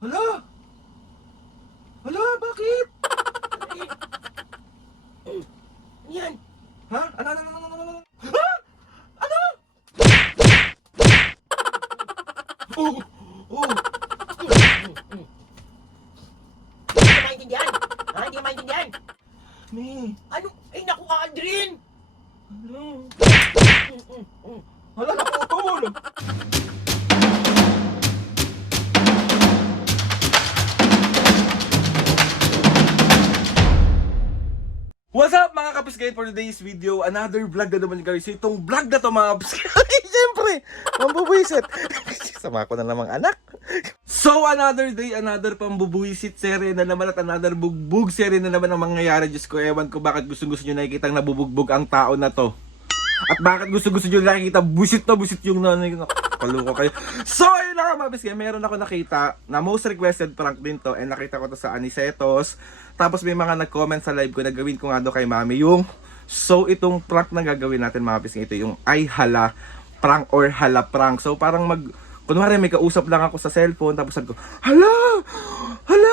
Hala! Hala, bakit? Yan. Ha? Ano? Ha? Ano? Oh! Oh! Hindi ka maintindihan. Ha? Hindi ka maintindihan. May! Ano? Ay, naku, Aldrin! Hala! Hala, naputol! What's up mga kapiskay, for today's video, another vlog na naman guys. So, itong vlog na to mga kapiskay, siyempre, mambubuisit. Sama ko na namang anak. So another day, another pambubuisit serye na naman at another bugbog serye na naman ang mangyayari. Diyos ko, ewan ko bakit gusto nyo nakikita na bubugbog ang tao na to. At bakit gusto nyo nakikita busit na busit yung nanay ko. Paluko kayo. So ayun na mga kapiskay, meron ako nakita na most requested prank din to. And nakita ko to sa Anicetos. Tapos may mga nag-comment sa live ko na gawin ko nga do kay mami yung so itong prank na gagawin natin mga kapiskay, ito yung ay hala prank or hala prank. So parang kunwari may kausap lang ako sa cellphone tapos sabi ko, hala,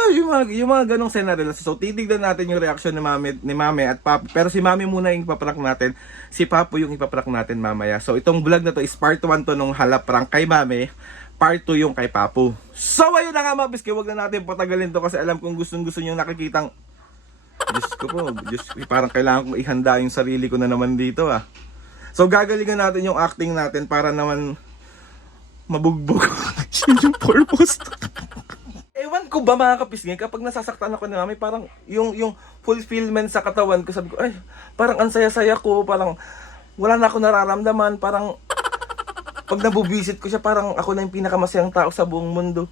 yung mga ganong scenario. So titignan natin yung reaction ni mami at papi. Pero si mami muna yung ipaprank natin, si papo yung ipaprank natin mamaya. So itong vlog na to is part 1 to nung hala prank kay mami, part 2 yung kay papo. So ayun na nga mga biske, wag na natin patagalin to kasi alam kong gusto nyo nakikitang Diyos ko po, parang kailangan kong ihanda yung sarili ko na naman dito ah. So gagalingan natin yung acting natin para naman mabugbog. Yun yung purpose. Ewan ko ba mga kapisngin, kapag nasasaktan ako na may parang yung fulfillment sa katawan ko, sabi ko, ay, parang ang saya-saya ko, parang wala na ako nararamdaman, parang pag nabubisit ko siya, parang ako na yung pinakamasayang tao sa buong mundo.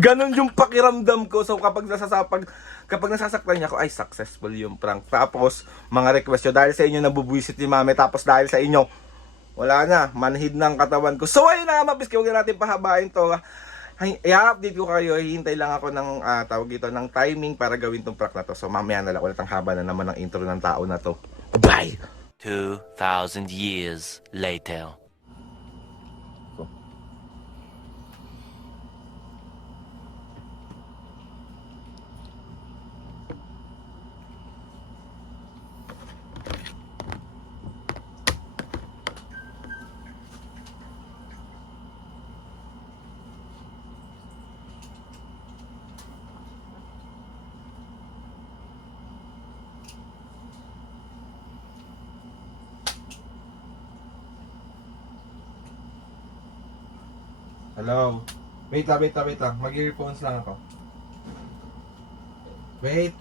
Ganon yung pakiramdam ko. So kapag nasasaktan niya ako, ay successful yung prank. Tapos mga request nyo, dahil sa inyo nabubuisit ni mami, tapos dahil sa inyo wala na, manhid ng katawan ko. So ayun na mga biske, huwag na natin pahabain to. I-update ko kayo, hihintay lang ako ng tawag dito, ng timing para gawin tong prank na to. So mamaya na lang ulit ang haba na naman ng intro ng tao na to. Bye! 2,000 years later. Hello? Wait lang. Mag-earphones lang ako. Wait.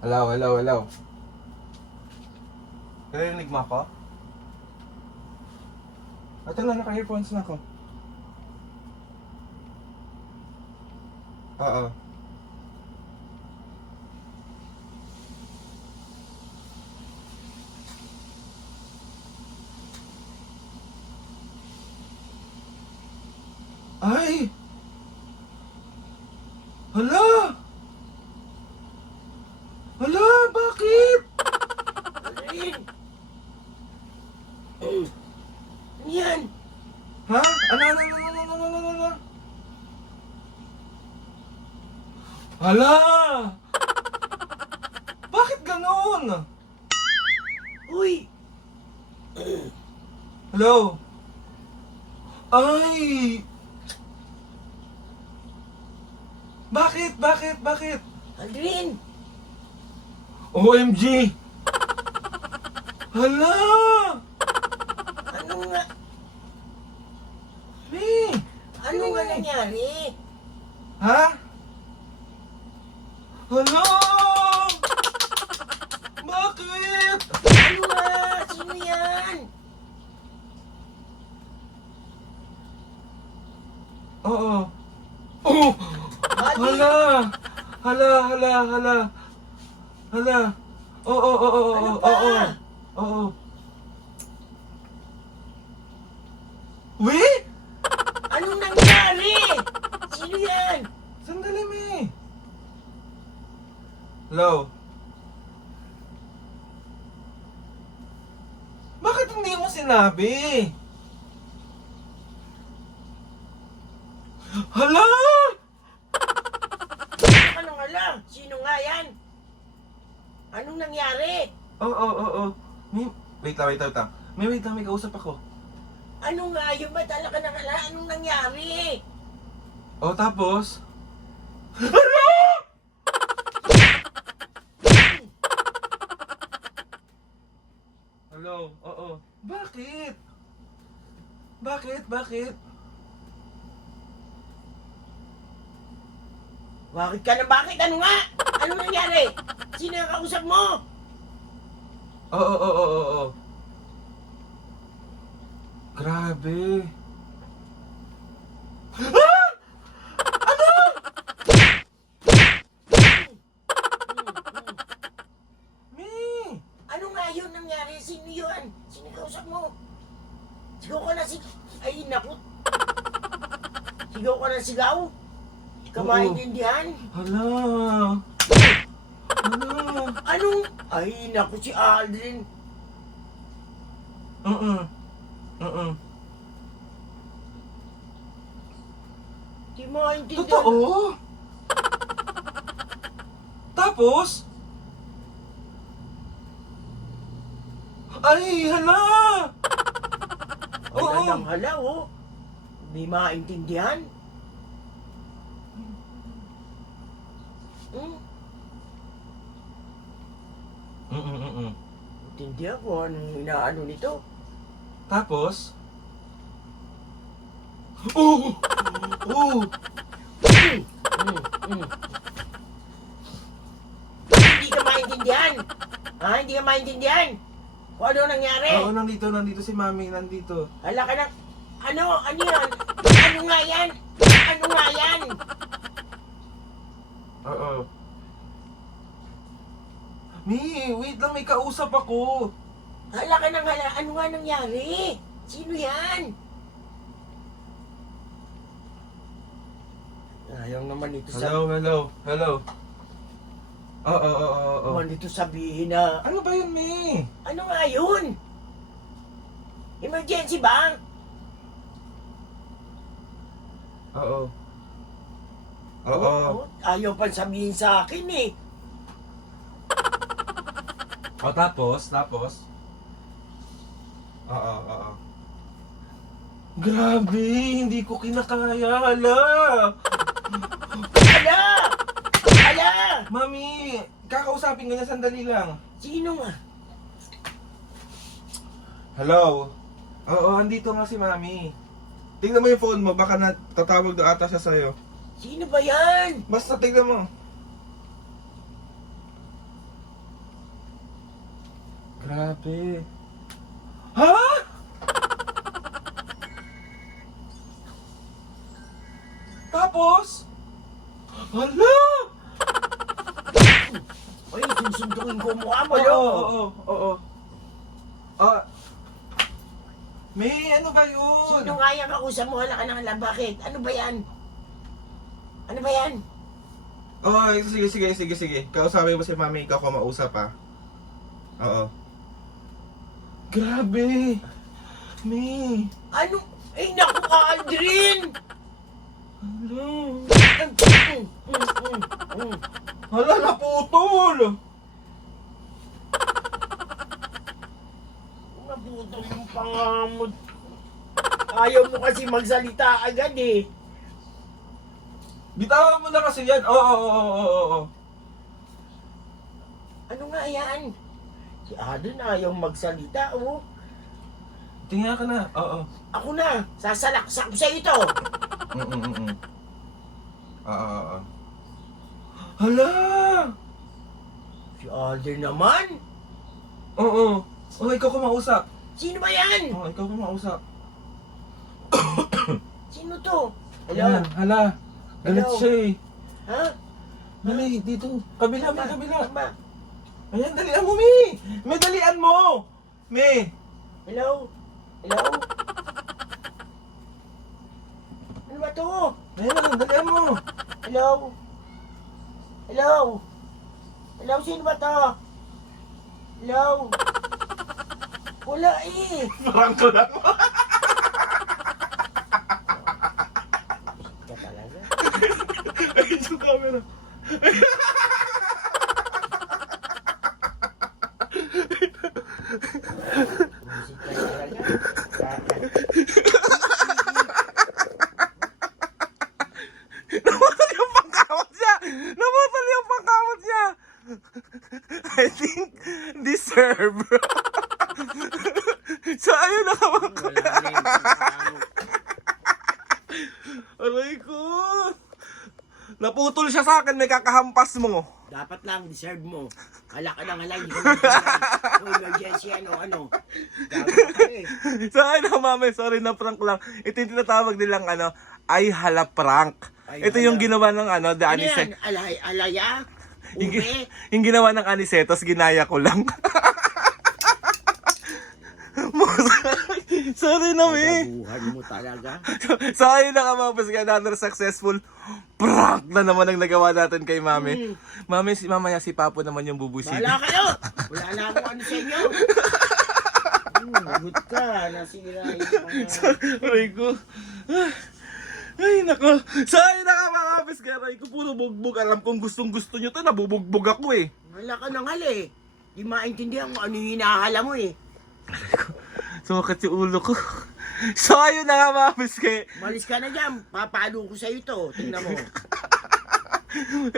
Hello. Narinig mo ako? Ito na, naka-earphones na ako. Oo. Ay! Hala! Bakit? Aldrin! Yan. Ha? Ano? Hala! Bakit ganon? Uy! Hello? Ay! Bakit? Aldrin! OMG! Hala! Ano nga? Hey! Ano nga nangyari? Ha? Hala! Bakit? Ano nga? Sino yan? Oo. Oh! Buddy! Hala! Oo. Ano ba? Oo. Uy! Anong nangyari? Sino yan? Sandali, me. Hello? Bakit hindi mo sinabi? Hala! Anong alam? Sino nga yan? Anong nangyari? Oo. Wait lang. Wait lang, may kausap ako. Ano nga yung matala ka ng ala? Anong nangyari? O, tapos? Hello? Oo. Bakit? Bakit? Bakit ka na bakit? Ano nga? Anong nangyari? Sino ang kausap mo? Oo. Grabe. Mi! Ano nga yun nangyari? Sino yun? Sino ang kausap mo? Sigaw ka na sigaw. Ay, naku. Sigaw ka na sigaw? Hindi ka Oo. maintindihan? Hala. Anong? Ay, naku si Aldrin. Mm. Di maintindihan. Totoo? Tapos? Ay, hala! Wala Oo. nang hala, oh. Di maintindihan. Hmm? Intindihan ko anong inaano nito. Tapos? Oh! Hindi ka maintindihan. Ha? Hindi ka maintindihan. Kung ano nangyari. Oo, nandito si Mami, nandito. Hala ka ng... Ano? Ano yan? Ano nga yan? Ano nga yan? Oo. Mi, wait lang, may kausap ako. Hala ka ng hala. Ano nga nangyari? Sino yan? Ayaw naman ito Hello. Oo. naman ito sabihin na... Ano ba yun, Mi? Ano nga yun? Emergency ba? Oo. Ayaw pa sabihin sa akin eh. O, tapos? Oo. Grabe, hindi ko kinakaya, hala! Hala! Mami, kakausapin ko niya, sandali lang. Sino nga? Hello? Oo, andito nga si Mami. Tingnan mo yung phone mo, baka natatawag do ata siya sa'yo. Sino ba yan? Basta tingnan mo. Grabe. Ha? Tapos? Hala! Ay, susundukin ko mukha mo, Oo. Ah. May ano ba yun? Sino nga yan kausap mo? Hala ka ng hala. Bakit? Ano ba yan? Ano ba yan? Oh, sige. Kausapin mo si Mami, ikaw ko mausap ha. Oo. Grabe. May. Ano? Ay, naku, Aldrin! Hala. Hala, naputol. Naputol yung pangamot. Ayaw mo kasi magsalita agad eh. Bitawan mo na kasi yan. Oo. Ano nga yan? Si Aldrin ayaw magsalita, oh. Tingnan ka na. Oo. Ako na, sasalaksak ko sa ito. Oo. Hala! Si Aldrin naman? Oo. Ikaw ko mausap. Sino ba yan? Ikaw ko mausap. Sino to? Ayan, hala. Galit Hello? siya eh. Ha? Dali, dito. Kabila. Tama. Ayan, dalian mo, Mi! May dalian mo! Mi! Hello? Ano ba to? Ayan na, dalian mo! Hello? Hello, sino ba to? Hello? Wala eh. Parang ko lang. Ka talaga. Ayun yung camera. Busit ka talaga. Naputol yung pangkamot niya! Naputol yung pangkamot niya! I think deserve. So ayun na Wala na yung pangkamot. Aray ko! Naputol siya sa akin, may kakahampas mo. Dapat lang, deserve mo. Hala ka ng hala, hindi ka na kung emergency ano. Dapat ka eh. So ayun na mami, sorry na prank lang. Ito yung tinatawag nilang ay hala prank. Ay Ito yung hala. ginawa ng the Ano Anise. yan? Alaya? Yung, Ube? yung ginawa ng Anise, tapos ginaya ko lang. Sorry na mi. Magabuhan mo talaga. So ayun na kamapos ka, another successful prank na naman ang nagawa natin kay mami. Mami, mamaya si Papo naman yung bubusin. Bahala kayo! Wala na akong ano sa inyo. Good ka. Nasira yung mga... Aray ko. Ay, nako. So ayun na kamapos ka, aray ko, puro bugbog. Alam kong gustong gusto nyo to, nabubugbog ako eh. Wala ka ng hala eh. Di maintindihan kung ano yung hinahala mo eh. Sumakit yung ulo ko. So ayun na kamapos ka. Malis ka na dyan. Papalo ko sa'yo to. Tingnan mo.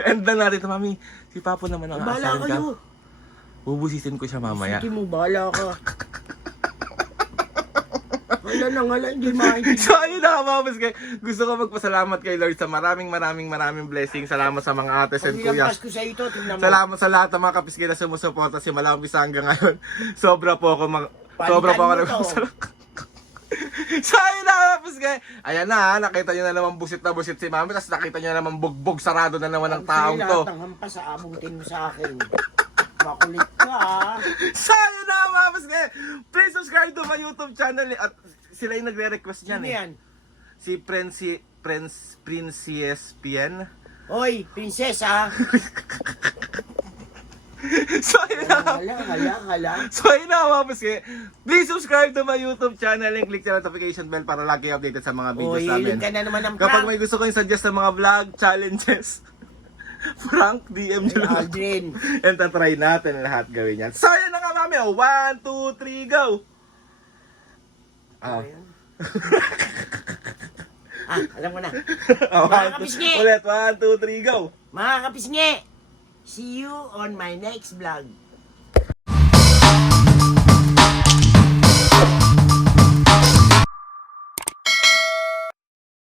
And na natin ito, mami. Si Papo naman ang Bahala aasahan kayo. ka. Bubusitin ko siya mamaya. Sige mo, bahala ka. Wala na nga lang, hindi maintindihan. So ayun na kamapos ka. Gusto ko magpasalamat kay Lord sa maraming blessings. Salamat sa mga ates Pag and kuyas. nilampas ko sa'yo to, tingnan mo. Salamat sa lahat ng mga kapiskila na sumusuporta si Malambisa hanggang ngayon. Sobra po ako Palitan mo to. So ayun na kapiskila. Ayan na, nakita nyo na naman busit na busit si Mami. Tapos nakita nyo na naman bugbog sarado na naman ng taong to. Lahat ng hampas aabutin mo sa akin. Makulit ka ah. So ayun na kapiskila. Please subscribe to my YouTube channel. At sila yung nagre-request niyan Sino eh. yan? Si Princess PN. Hoy, prinsesa. So ayun na. Hala. So ayun na mga paske. Please subscribe to my YouTube channel and click the notification bell para lagi updated sa mga videos Hoy, namin. hiling ka na naman ng Kapag prank. may gusto kayong suggest ng mga vlog, challenges, prank, DM nyo lang. Aldrin. And tatry natin lahat gawin yan. So ayun na nga mami. 1, 2, 3, go! Ah. Alam ko na. One, kapisngi! two, ulit, 1, 2, 3, go! Mga kapisngi, see you on my next vlog.